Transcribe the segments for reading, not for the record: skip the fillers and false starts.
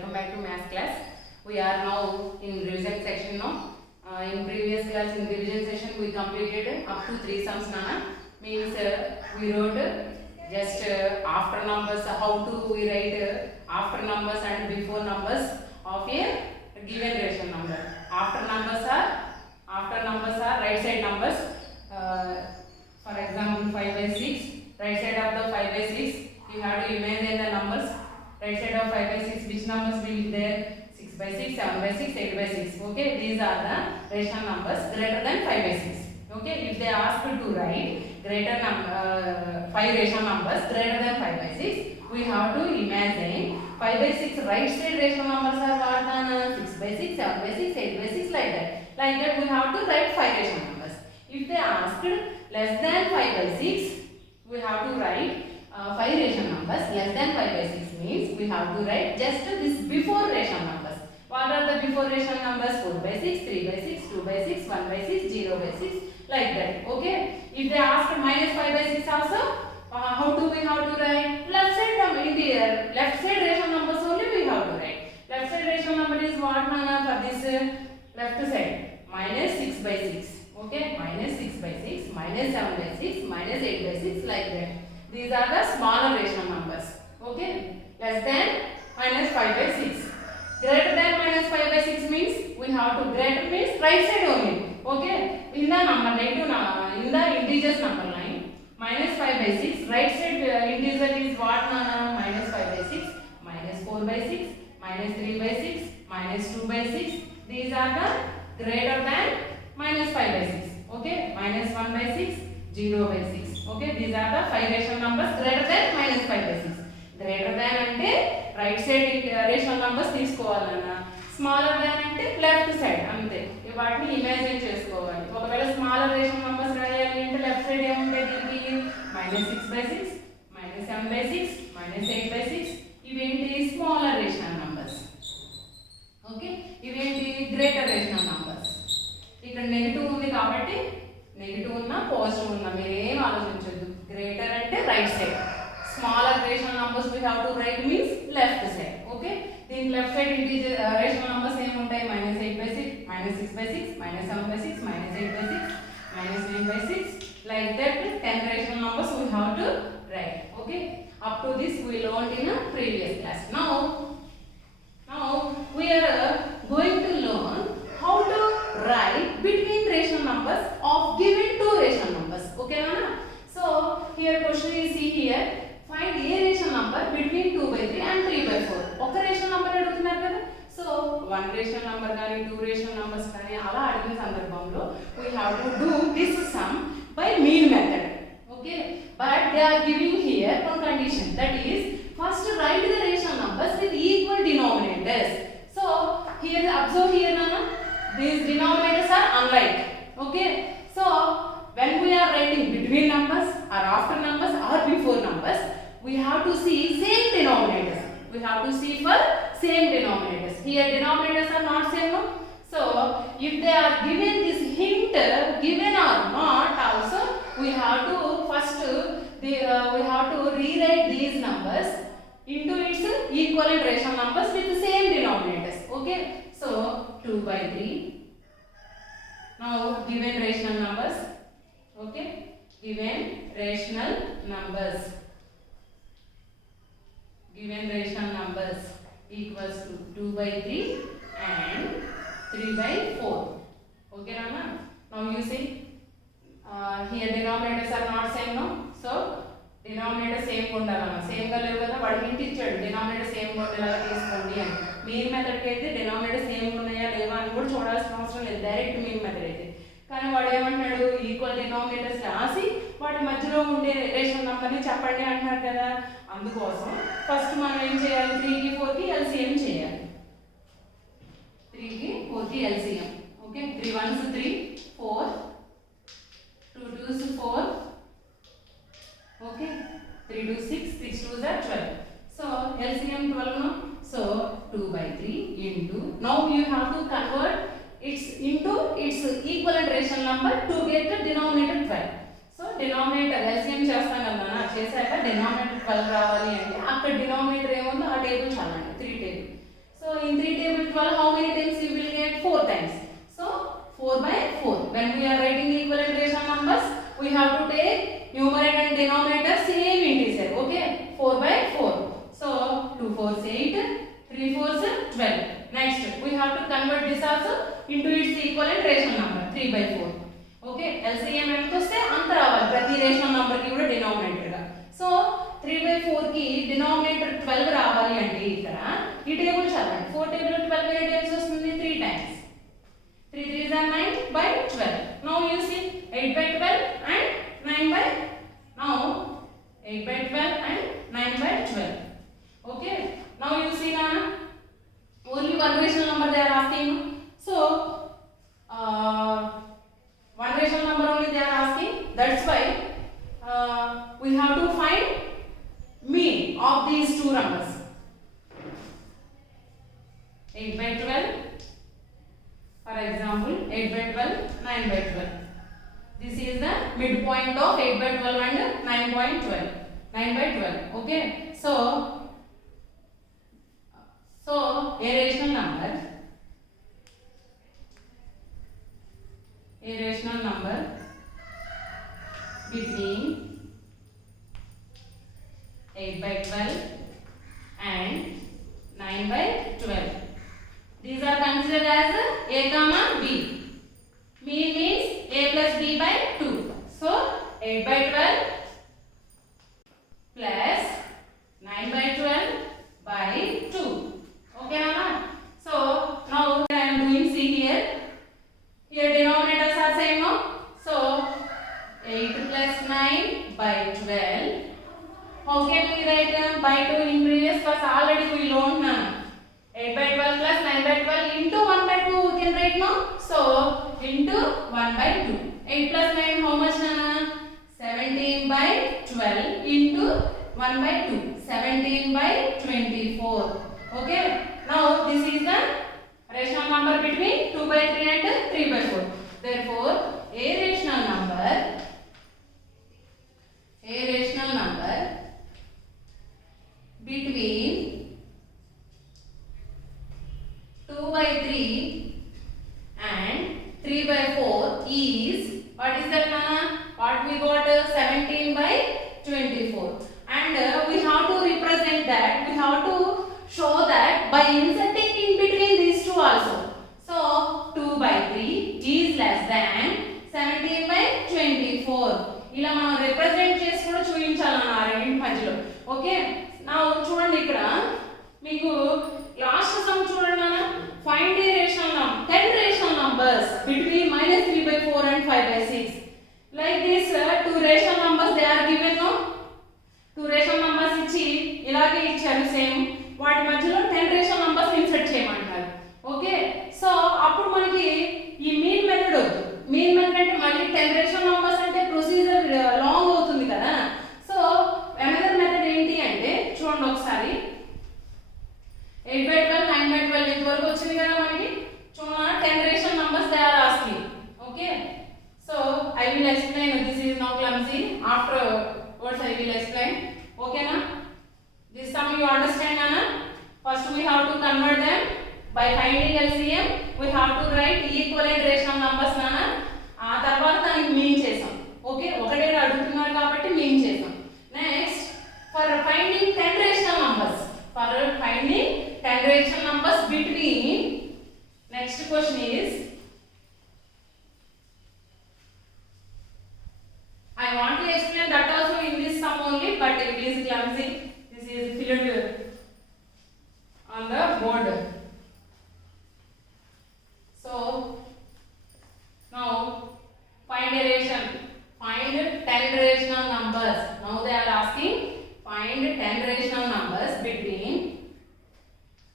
Welcome back to math class. We are now in revision section now. In previous class, in revision session, we completed up to 3 sums. Nana means we wrote just after numbers, how to we write after numbers and before numbers of a given ration number. After numbers are right side numbers. For example, 5 by 6. Right side of the 5 by 6, you have to imagine the numbers. Right side of 5 by 6, which numbers will be there? 6 by 6, 7 by 6, 8 by 6. Okay, these are the rational numbers greater than 5 by 6. Okay, if they ask to write greater 5 rational numbers greater than 5 by 6, we have to imagine 5 by 6 right side rational numbers are what? 6 by 6, 7 by 6, 8 by 6, like that. Like that, we have to write 5 rational numbers. If they asked less than 5 by 6, we have to write 5 rational numbers. Less than 5 by 6 means we have to write just this before rational numbers. What are the before rational numbers? 4 by 6, 3 by 6, 2 by 6, 1 by 6, 0 by 6, like that. Okay. If they ask minus 5 by 6 also, how do we have to write? Left side left side rational numbers only we have to write. Left side rational number is what, Nana, for this left side? Minus 6 by 6. Okay, minus 6 by 6, minus 7 by 6, minus 8 by 6, like that. These are the smaller rational numbers. Okay, less than minus 5 by 6. Greater than minus 5 by 6 means we have to, greater means right side only. Okay, in the number negative in the integers number line, minus 5 by 6, right side integer is what, minus 5 by 6, minus 4 by 6, minus 3 by 6, minus 2 by 6. These are the greater than minus 5 by 6. Okay, minus 1 by 6, 0 by 6. Okay, these are the 5 rational numbers greater than minus 5 by 6. Greater than ante right side rational numbers తీసుకోవాలన్నా, smaller than అంటే left side అంతే. వాటిని imagine చేసుకోవాలి. ఒకవేళ smaller rational numbers రాయాలి అంటే left side ఏముంటాయి దీనికి? minus 6 by 6, minus 7 by 6, minus 8 by 6. ఇవేంటి? Smaller rational numbers. ఓకే, ఇవేంటి? Greater rational numbers. ఇక్కడ నెగటివ్ ఉంది కాబట్టి నెగటివ్ ఉన్నా పాజిటివ్ ఉన్నా మీరు ఏం ఆలోచించొద్దు. గ్రేటర్ అంటే right side. Smaller rational numbers we have to write means left side. Okay, దీనికి left side integer rational numbers ఏముంటాయి? minus 8 by 6, minus 6 by 6, minus 7 by 6, minus 8 by 6, minus 9 by 6, like that 10 rational numbers we have to write. Okay, up to this we learned in a previous class. Now we are going to learn how to write between rational numbers of given two rational numbers. Okay, Nana? So here question is, see here, find a rational number between 2 by 3 and 3 by 4. ఒక rational number అడుగుతున్నారు కదా. So one rational number కానీ two rational numbers కానీ అలా అడిగిన సందర్భంలో we have to do this sum by mean method. Okay, but they are giving here one condition, that is first write the rational numbers with equal denominators. So here observe here, Nana, these denominators are unlike. Okay, so when we are writing between numbers or after numbers or before numbers, we have to see same denominators. We have to see for same denominators. Here denominators are not same, no? So if they are given this hint, given or not also, we have to first we have to rewrite these numbers into its equivalent rational numbers with the same denominators. Okay, so 2 by 3. Now given rational numbers. Okay, given rational numbers. Given rational numbers equals to 2 by 3 and 3 by 4. Okay, Rama? Now you see here denominators are not same, no? So denominator same ఉండాలన్న. Same గా లేవు కదా, వాడు hint ఇచ్చాడు denominator same ఉండేలాగా తీసుకోండి అని. Mean మెథడ్కి అయితే డినామినేటర్ సేమ్ ఉన్నాయా లేవా అని కూడా చూడాల్సిన అవసరం లేదు, డైరెక్ట్ మీన్ మెథడ్ అయితే. కానీ వాడు ఏమంటున్నాడు? ఈక్వల్ డినామినేటర్స్ రాసి వాటి మధ్యలో ఉండే రేషనల్ నంబర్ని చెప్పండి అంటున్నారు కదా. అందుకోసం ఫస్ట్ మనం ఏం చేయాలి? 3కి 4కి ఎల్సిఎం చేయాలి. 3కి 4కి LCM. Okay, 3 1s 3, 4, 2 2s 4. Okay, 3 2 6, 6 2s are 12. So LCM 12, no? So 2 by 3 into, now you have to convert its into its equivalent rational number to get the denominator 12. So denominator LCM చేస్తాం కదా, చేశాక denominator 12 రావాలి అంటే అక్కడ denominator ఏముందో ఆ table చదవండి, 3 table. by 4. When we are writing equivalent rational numbers, we have to take numerator and denominator same integer. Okay, 4 by 4. So 2 4s 8, 3 4s 12. Next, we have to convert this also into its equivalent rational number 3 by 4. Okay, LCM ఎంత వస్తే అంత రావాలి ప్రతి rational number కి కూడా denominator గా. So 3 by 4 కి denominator 12 రావాలి అంటే ఇక్కడ ఈ టేబుల్ చదవండి. 4 టేబుల్ 12 ఏ టైమ్స్ వస్తుంది? 3 times. 3 3s are 9 by 12. Now you see 8 by 12 and 9 by, now 8 by 12 and 9 by 12. Okay, now you see na only one rational number they are asking. So one rational number only they are asking. That's why we have to find mean of these two numbers. 8 by 12, for example 8 by 12, 9 by 12. This is the midpoint of 8 by 12 and 9.12. 9 by 12. Okay, so a rational number between 8 by 12 and 9 by 12. These are considered as a comma b. Mean means a plus b by 2. So 8 by 12 plus 9 by 12 by 2. Okay, Nana? So now I am doing, see here. Here denominators are same, no? So 8 plus 9 by 12. How can we write by 2 in previous class? Already we learned now. 8 by 12 plus 9 by 12 into 1 by 2 we can write now. So into 1 by 2. 8 plus 9 how much, Nana? 17 by 12 into 1 by 2. 17 by 24. Okay. Now this is the rational number between 2 by 3 and 3 by 4. Therefore a rational number between 2 by 3 and 3 by 4 is, what is that, Nana? What we got? 17 by 24. And we have to represent that, we have to show that by inserting in between these two also. So 2 by 3 is less than 17 by 24. ఇలా మనం represent చేసి కూడా చూపించాలన్న ఆ రెండింటి మధ్యలో. Okay, నా చూడండి ఇక్కడ మీకు లాస్ట్ సమ్ చూడండి నాన్న. Find a rational number 10 rational numbers between -3 by 4 and 5 by 6. Like this, two rational numbers they are given, no? Two rational numbers ఇచ్చి ఇలాగే ఇచ్చారు సేమ్. వాటి మధ్యలో 10 రేషనల్ నంబర్స్ ఇన్సర్ట్ చేయమంటారు. ఓకే, సో అప్పుడు మనకి ఈ మీన్ మెథడ్ వద్దు. మీన్ మెథడ్ అంటే మళ్ళీ 10 రేషనల్ నంబర్స్ అంటే ప్రొసీజర్ లాంగ్ అవుతుంది కదా. సో అనదర్ మెథడ్ ఏంటి అంటే చూడండి ఒకసారి. 8 by 12, 9 by 12 ఇంతవరకు వచ్చింది కదా మనకి. చూడండి 10 rational numbers they are asking. Okay, so I will explain. This is now clumsy. Afterwards I will explain. Okay na? This sum you understand, Nana? First we have to convert them by finding LCM. We have to write equivalent rational numbers, Nana. ఆ తర్వాత దానికి mean చేసాం. Okay, ఒకటే అడుగుతున్నారు కాబట్టి mean చేసాం. Next for finding 10 rational numbers, between, next question is, I want to explain that also in this sum only, but it is clumsy. This is filled on the board. So now find 10 rational numbers. Now they are asking find 10 rational numbers between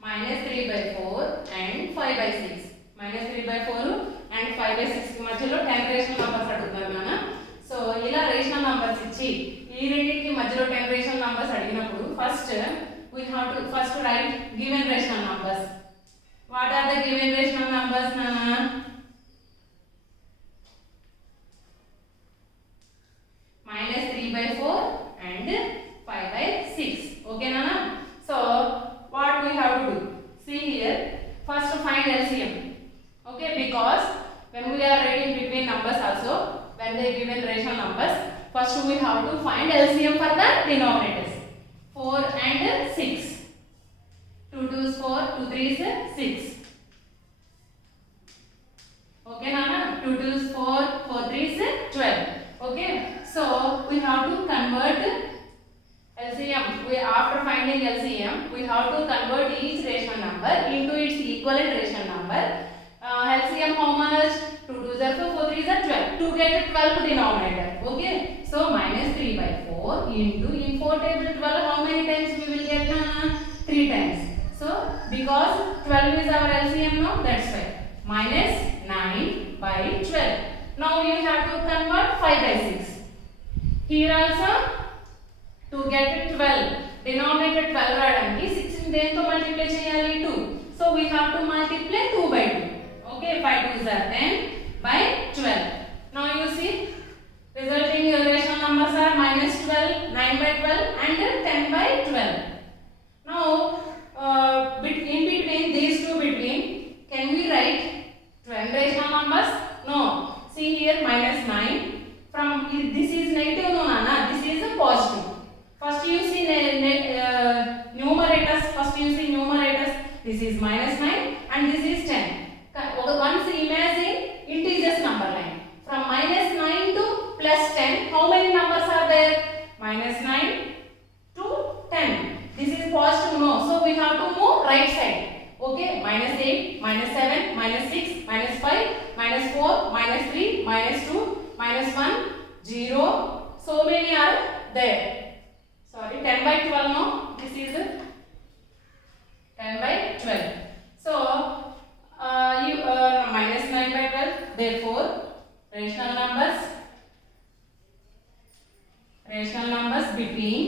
-3 by 4 and 5 by 6. -3 by 4 and 5 by 6 కి మధ్యలో 10 rational numbers అడుగుతారు నాన్న. So ఇలా rational numbers ఇచ్చి ఈ రెండింటికి మధ్యలో 10 rational numbers అడిగినప్పుడు we have to write given rational numbers. What are the given rational numbers, Nana? -3 by 4 and 5 by 6. Okay, Nana? So what we have to do? See here, first find LCM. Okay, because when we are first we have to find LCM for the denominators. 4 and 6. 2 2s 4, 2 3s 6. Okay, Nana? 2 2s 4, 4 3s 12. Okay, so we have to convert LCM. After finding LCM, we have to convert each rational number into its equivalent rational number. LCM how much? 2 2s are 4, 4 3s are 12. To get 12 denominator. Okay, so minus 3 by 4 into in 4 table 12. How many times we will get? 3 times. So because 12 is our LCM now, that's why minus 9 by 12. Now you have to convert 5 by 6. Here also to get 12, denominator 12 రావడానికి 6 ని దేంతో multiply చేయాలి? 2. So we have to multiply 2 by 2. Okay, 5 2s are 10 by 12. Now you see resulting rational numbers are minus 12, 9 by 12 and 10 by 12. Now in between these two can we write 12 rational numbers? No. See here minus 9. From this is negative, no Nana, this is a positive. First you see numerators. First you see numerators. This is minus 9 and this is 10. Once imagine integers number line. From minus 9 to plus 10, how many numbers are there? Minus 9 to 10. This is positive, no. So we have to move right side. Okay, minus 8, minus 7, minus 6, minus 5, minus 4, minus 3, minus 2, minus 1, 0. So many are there. Sorry, 10 by 12, no. This is 10 by 12. So minus 9 by 12. Therefore, rational numbers between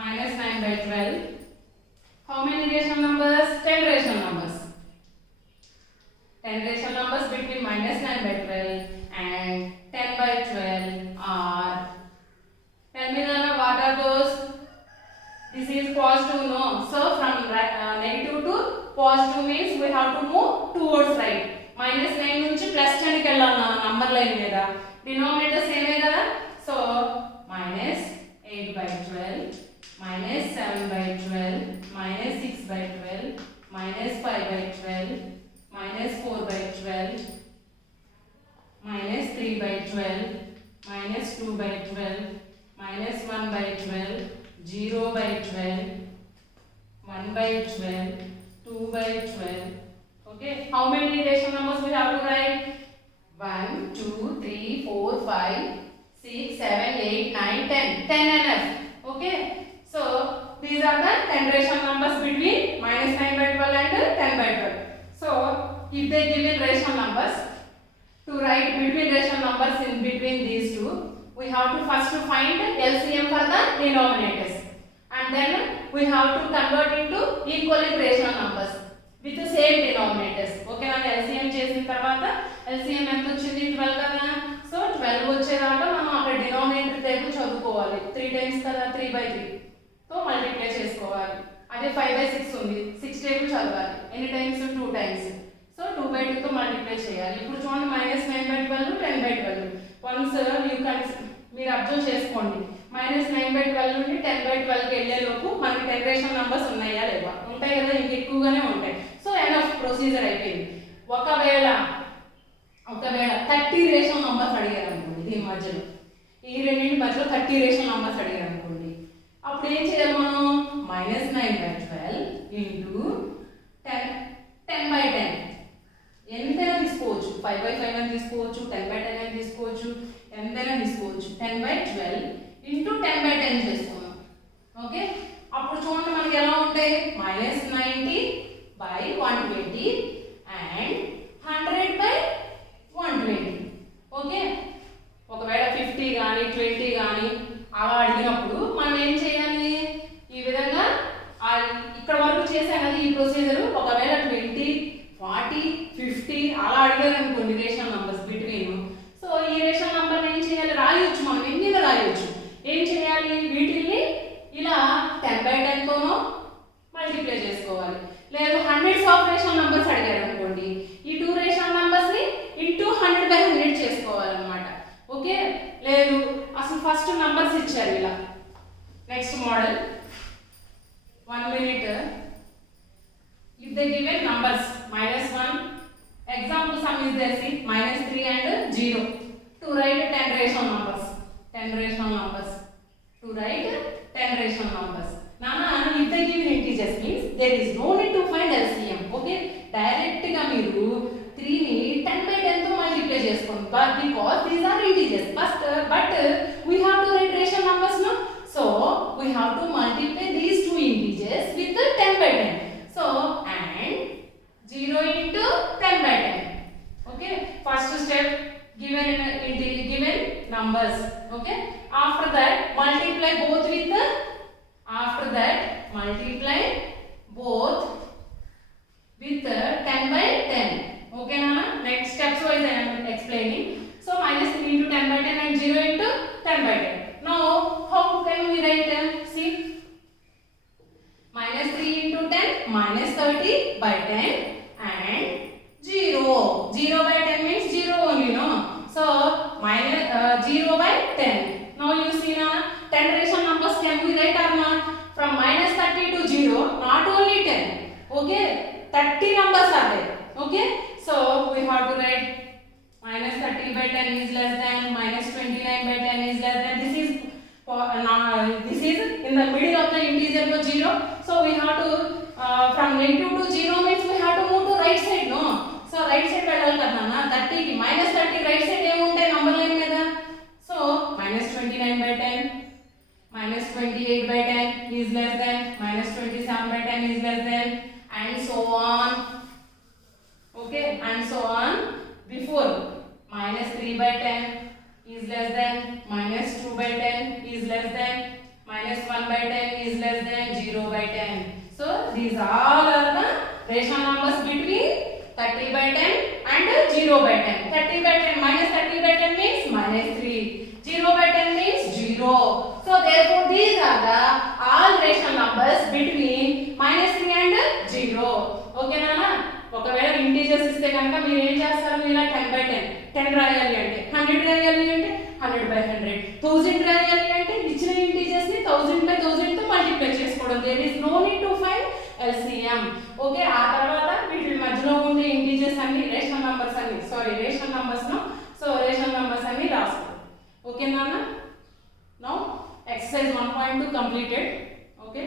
minus 9 by 12. How many rational numbers? 10 rational numbers. 10 rational numbers between minus 9 by 12 and 10 by 12 are. Tell me Nana, what are those? This is positive, no. So from negative to positive means we have to move towards right. Minus 9 నుంచి plus 10 కి వెళ్ళాలి number line మీద. Denominator same కదా. So minus 8 by 12, minus 7 by 12, minus 6 by 12, minus 5 by 12, minus 4 by 12, minus 3 by 12, minus 2 by 12, minus 1 by 12, 0 by 12, 1 by 12, 2 by 12. Okay, how many rational numbers we have to write? 1, 2, 3, 4, 5, 6, 7, 8, 9, 10. 10 enough. Okay, so these are the 10 rational numbers between minus 9 by 12 and 10 by 12. So if they give in rational numbers, to write between rational numbers in between these two, we have to first find LCM for the denominators, and then we have to convert into equivalent rational numbers with the same denominators. Okay, na LCM చేసిన తర్వాత LCM ఎంత వచ్చింది? 12 కదా. So 12 వచ్చేదాకా మనం అక్కడ denominator table చదువుకోవాలి. 3 times కదా, 3 by 3 తో మల్టిప్లై చేసుకోవాలి. అదే 5 by 6 ఉంది, 6 టేబుల్ చదవాలి. ఎన్ని టైమ్స్? 2 టైమ్స్. సో 2 by 2 తో మల్టిప్లై చేయాలి. ఇప్పుడు చూడండి minus 9 by 12, 10 by 12. Once you can మీరు అబ్జర్వ్ చేసుకోండి, minus 9 by 12 నుండి 10 by 12 కి వెళ్ళే లోపు మనకి 10 రేషనల్ నంబర్స్ ఉన్నాయా లేవా? ఉంటాయి కదా, ఇంక ఎక్కువగానే ఉంటాయి. సో ఎనఫ్ ప్రొసీజర్ అయిపోయింది. ఒకవేళ 30 రేషనల్ నంబర్స్ అడిగారు అనుకోండి, దీని మధ్యలో ఈ రెండింటి మధ్యలో 30 రేషనల్ నంబర్స్ అడిగారు అనుకోండి, అప్పుడు ఏం చేయాలి మనం? minus 9 by 12 into 10 by 10. ఎంతైనా తీసుకోవచ్చు, 5 by 5 అని తీసుకోవచ్చు, 10 by 10 అని తీసుకోవచ్చు, ఎంతైనా తీసుకోవచ్చు. 10 by 12 into 10 by 10 చేసుకున్నాం. ఓకే, అప్పుడు చూడండి మనకి ఎలా ఉంటాయి? minus 90 by 120 and 100 by 120. Okay, ఒకవేళ 50 కానీ 20 కానీ అలా అడిగినప్పుడు మనం ఏం చేయాలి? ఈ విధంగా ఇక్కడ వరకు చేసాం కదా ఈ ప్రొసీజర్. ఒకవేళ 20, 40, 50 అలా అడిగారు అనుకోండి రేషనల్ నంబర్స్ బిట్వీన్. సో ఈ రేషనల్ నంబర్ ఏం చేయాలి? రాయొచ్చు, మనం ఎన్నిగా రాయొచ్చు. ఏం చేయాలి? వీటిని ఇలా 10 by 10 తోనో మల్టిప్లై చేసుకోవాలి. లేదు హండ్రెడ్స్ ఆఫ్ రేషనల్ నంబర్స్ అడిగారు అనుకోండి, ఈ 2 రేషనల్ నంబర్స్ ని ఇంటూ 100/100 చేసుకోవాలన్నమాట. ఓకే, లేదు అసలు ఫస్ట్ నంబర్స్ ఇచ్చారు ఇలా. Next model 1 minute. If they given numbers -1, example sum is there, see -3 and 0. To write 10 rational numbers. 10 rational numbers. To write 10 rational numbers. Nana, if they given integers means there is no need to find LCM. Okay, direct ga meeru 3 ni 10/10 తో multiply చేసుకోండి. But because these are integers, but we have to write rational numbers, no? So we have to multiply these two integers with 10/10. So and 0 into 10/10. Okay, first step, given numbers. Okay, after that multiply both with after that multiply both with 10/10. Okay nana, next steps wise I am explaining. So -3 into 10/10 and 0 into 10/10. Now how can we write? See, -3 into 10 -30/10 and 0. 0/10 means 0 only, no? So minus 0/10. Now you see now 10 rational numbers can we write or not? From -30 to 0, not only 10. Okay, 30 numbers are there. Okay, so we have to write -30/10 is less than -29/10 is less than. This is in the middle of the integer for 0. So we have to from negative to 0 means we have to move to right side, no? So right side వెళ్ళాలి కదా నా 30 కి -30 right side ఏముంటాయి number line మీద. So -29/10 -28/10 is less than -27/10 is less than and so on. Okay, and so on. Before -3/10 is less than -2/10 is less than -1/10 is less than 0/10. So these all are the rational numbers between 30/10 and 0/10. 30/10 -30/10 means -3. 0/10 means 0. So therefore these are the all rational numbers between -3 and 0. Okay nana, ఒకవేళ integers ఇస్తే కనుక మీరు ఏం చేస్తారు, ఇలా 10/10 10 రాయాలి అంటే 100 రాయాలి అంటే 100/100 1000 రాయాలి అంటే ఇచ్చిన ఇంటీజర్స్ ని 1000/1000 తో మల్టిప్లై చేసుకోవడం. There is no need to find LCM. Okay, ఆ తర్వాత వీటి మధ్యలో ఉండే ఇంటీజర్స్ అన్ని రేషనల్ నంబర్స్ అన్ని రేషనల్ నంబర్స్ ను రేషనల్ నంబర్స్ అన్ని రాసుకోండి. ఓకే నాన్న, నౌ exercise 1.2 completed. Okay.